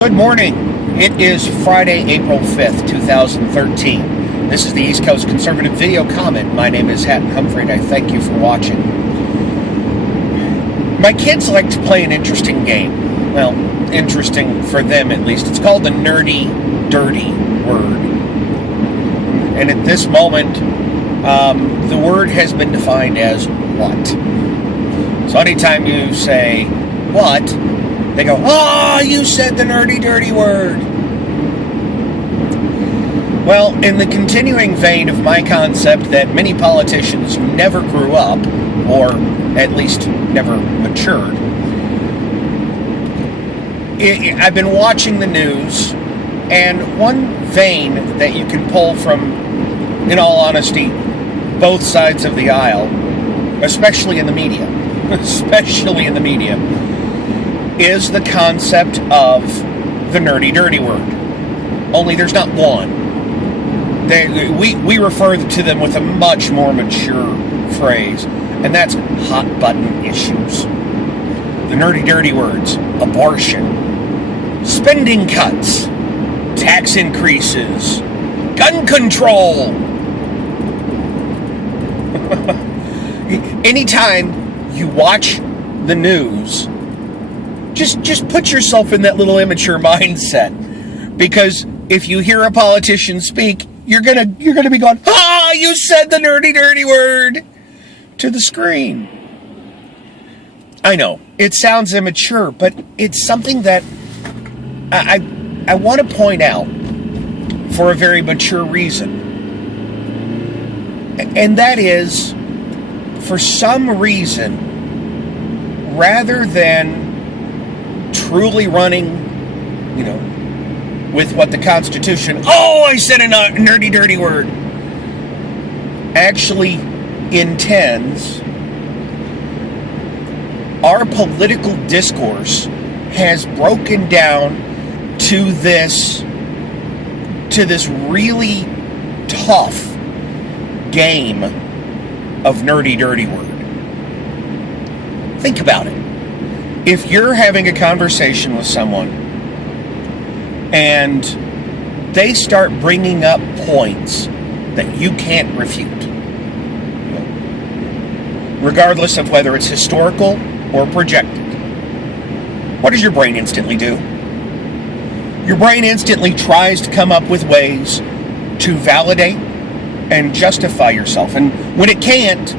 Good morning. It is Friday, April 5th, 2013. This is the East Coast Conservative Video Comment. My name is Hatton Humphrey, and I thank you for watching. My kids like to play an interesting game. Well, interesting for them at least. It's called the nerdy, dirty word. And at this moment, the word has been defined as what. So anytime you say what, they go, "Oh, you said the nerdy, dirty word." Well, in the continuing vein of my concept that many politicians never grew up, or at least never matured, I've been watching the news, and one vein that you can pull from, in all honesty, both sides of the aisle, especially in the media, is the concept of the nerdy, dirty word. Only there's not one. We refer to them with a much more mature phrase, and that's hot button issues. The nerdy, dirty words: abortion, spending cuts, tax increases, gun control. Anytime you watch the news, just put yourself in that little immature mindset, because if you hear a politician speak, you're gonna be going, "Ah, you said the nerdy, dirty word," to the screen. I know it sounds immature, but it's something that I want to point out for a very mature reason, and that is, for some reason, rather than truly running, with what the Constitution, I said a nerdy, dirty word, actually intends, our political discourse has broken down to this really tough game of nerdy, dirty word. Think about it. If you're having a conversation with someone and they start bringing up points that you can't refute, regardless of whether it's historical or projected, what does your brain instantly do? Your brain instantly tries to come up with ways to validate and justify yourself. And when it can't,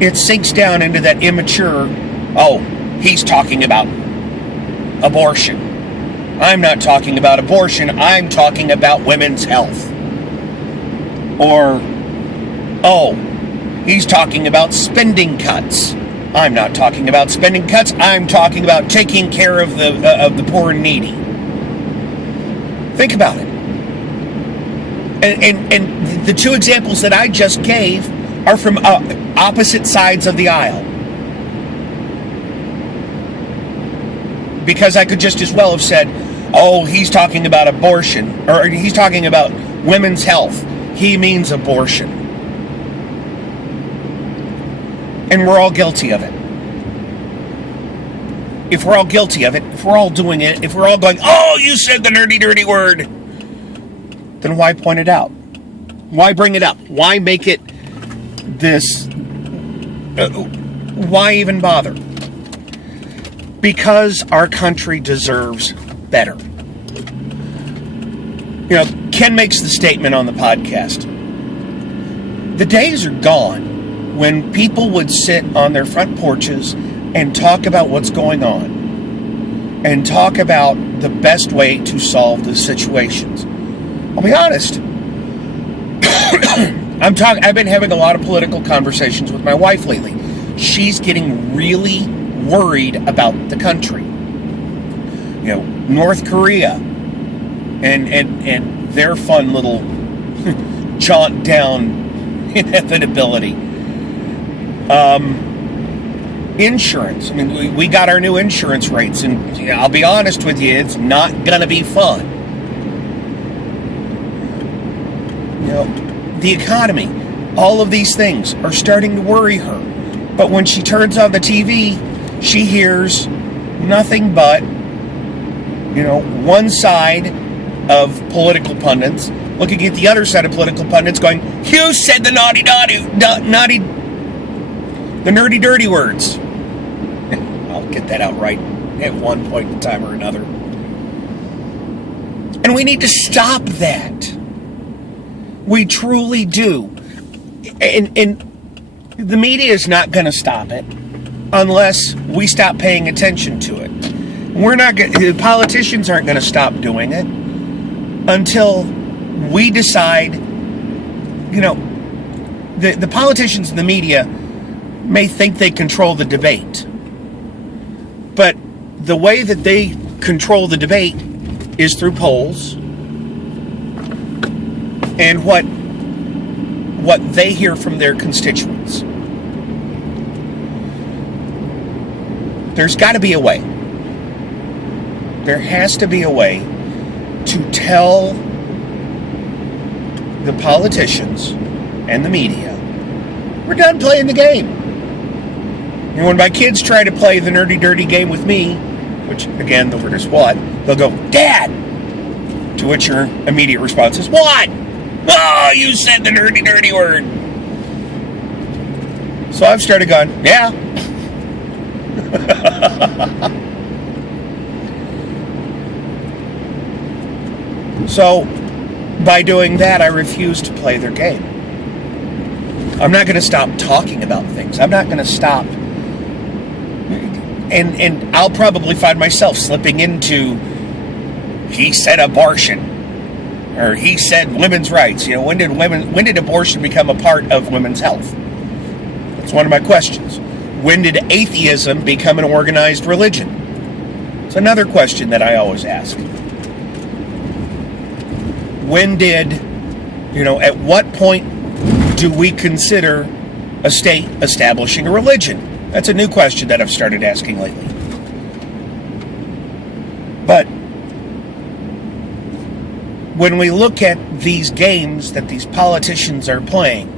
it sinks down into that immature, he's talking about abortion. I'm not talking about abortion. I'm talking about women's health. Or, he's talking about spending cuts. I'm not talking about spending cuts. I'm talking about taking care of the poor and needy. Think about it. And the two examples that I just gave are from opposite sides of the aisle. Because I could just as well have said, he's talking about abortion, or he's talking about women's health. He means abortion. And we're all guilty of it. If we're all guilty of it, if we're all doing it, if we're all going, you said the nerdy, dirty word, then why point it out? Why bring it up? Why make it this? Why even bother? Because our country deserves better. Ken makes the statement on the podcast. The days are gone when people would sit on their front porches and talk about what's going on and talk about the best way to solve the situations. I'll be honest. I've been having a lot of political conversations with my wife lately. She's getting really worried about the country. North Korea and their fun little jaunt down inevitability. Insurance. We got our new insurance rates, and I'll be honest with you, it's not gonna be fun. The economy, all of these things are starting to worry her. But when she turns on the TV, she hears nothing but one side of political pundits looking at the other side of political pundits going, you said the nerdy dirty words. I'll get that out right at one point in time or another. And we need to stop that. We truly do. And the media is not going to stop it unless we stop paying attention to it. The politicians aren't going to stop doing it until we decide, the politicians and the media may think they control the debate. But the way that they control the debate is through polls and what they hear from their constituents. There's got to be a way. There has to be a way to tell the politicians and the media, we're done playing the game. When my kids try to play the nerdy dirty game with me, which again, the word is what, they'll go, Dad! To which your immediate response is, what? Oh, you said the nerdy dirty word. So I've started going, yeah. So, by doing that, I refuse to play their game. I'm not going to stop talking about things. I'm not going to stop. And I'll probably find myself slipping into, he said abortion, or he said women's rights. When did abortion become a part of women's health? That's one of my questions. When did atheism become an organized religion? It's another question that I always ask. At what point do we consider a state establishing a religion? That's a new question that I've started asking lately. But when we look at these games that these politicians are playing,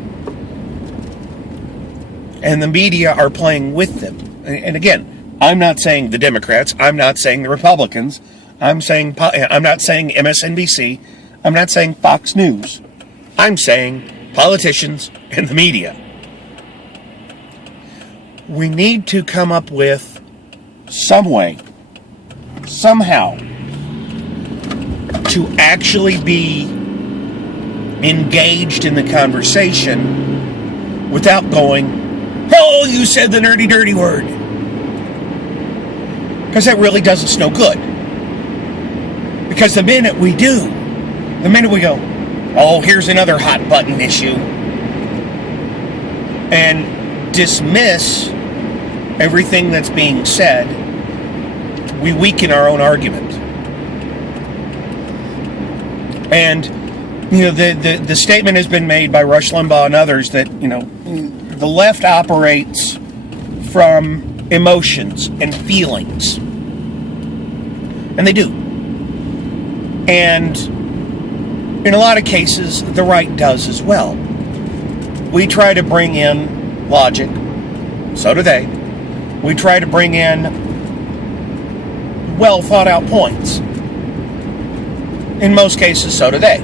and the media are playing with them, and again, I'm not saying the Democrats, I'm not saying the Republicans, I'm not saying MSNBC, I'm not saying Fox News, I'm saying politicians and the media. We need to come up with some way, somehow, to actually be engaged in the conversation without going, oh, you said the nerdy dirty word. Because that really does us no good. Because the minute we do, the minute we go, oh, here's another hot button issue, and dismiss everything that's being said, we weaken our own argument. And, the statement has been made by Rush Limbaugh and others that, the left operates from emotions and feelings. And they do. And in a lot of cases, the right does as well. We try to bring in logic. So do they. We try to bring in well thought out points. In most cases, so do they.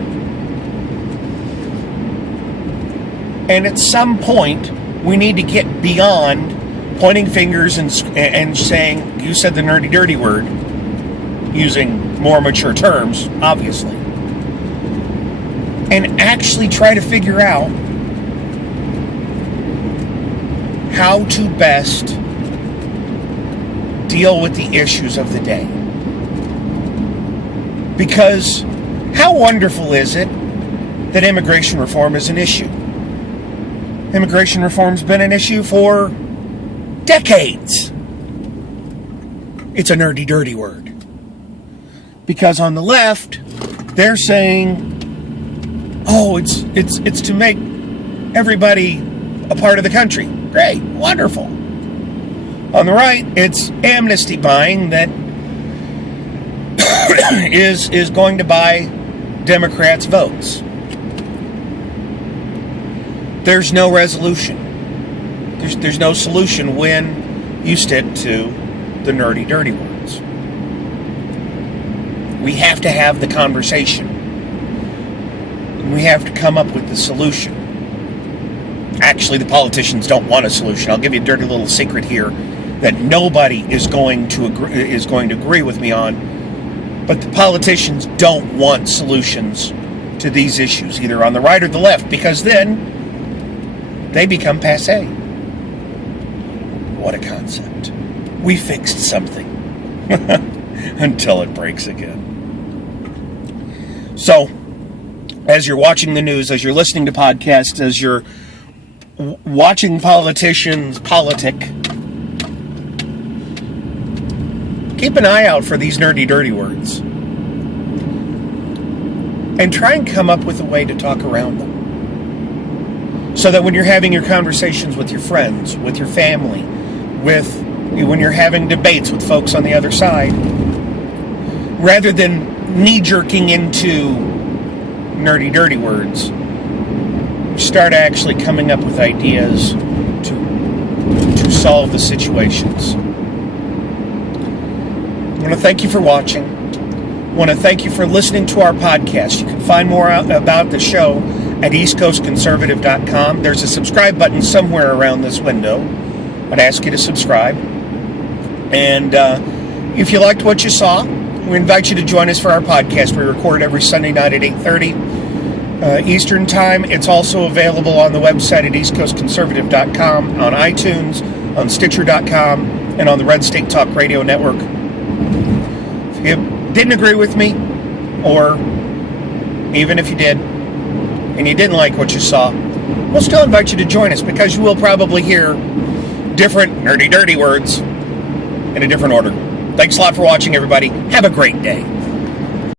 And at some point, we need to get beyond pointing fingers and saying, you said the nerdy dirty word, using more mature terms, obviously. And actually try to figure out how to best deal with the issues of the day. Because how wonderful is it that immigration reform is an issue? Immigration reform's been an issue for decades. It's a nerdy dirty word. Because on the left, they're saying, oh, it's to make everybody a part of the country. Great, wonderful. On the right, it's amnesty buying that is going to buy Democrats' votes. There's no resolution. There's no solution when you stick to the nerdy dirty words. We have to have the conversation. We have to come up with the solution. Actually, the politicians don't want a solution. I'll give you a dirty little secret here that nobody is going to agree with me on. But the politicians don't want solutions to these issues, either on the right or the left, because then they become passé. What a concept. We fixed something until it breaks again. So, as you're watching the news, as you're listening to podcasts, as you're watching politicians politic, keep an eye out for these nerdy, dirty words. And try and come up with a way to talk around them. So that when you're having your conversations with your friends, with your family, when you're having debates with folks on the other side, rather than knee-jerking into nerdy, dirty words, start actually coming up with ideas to solve the situations. I want to thank you for watching. I want to thank you for listening to our podcast. You can find more out about the show at eastcoastconservative.com. There's a subscribe button somewhere around this window. I'd ask you to subscribe. And if you liked what you saw, we invite you to join us for our podcast. We record every Sunday night at 8:30 Eastern Time. It's also available on the website at eastcoastconservative.com, on iTunes, on Stitcher.com, and on the Red State Talk Radio Network. If you didn't agree with me, or even if you did, and you didn't like what you saw, we'll still invite you to join us, because you will probably hear different nerdy, dirty words in a different order. Thanks a lot for watching, everybody. Have a great day.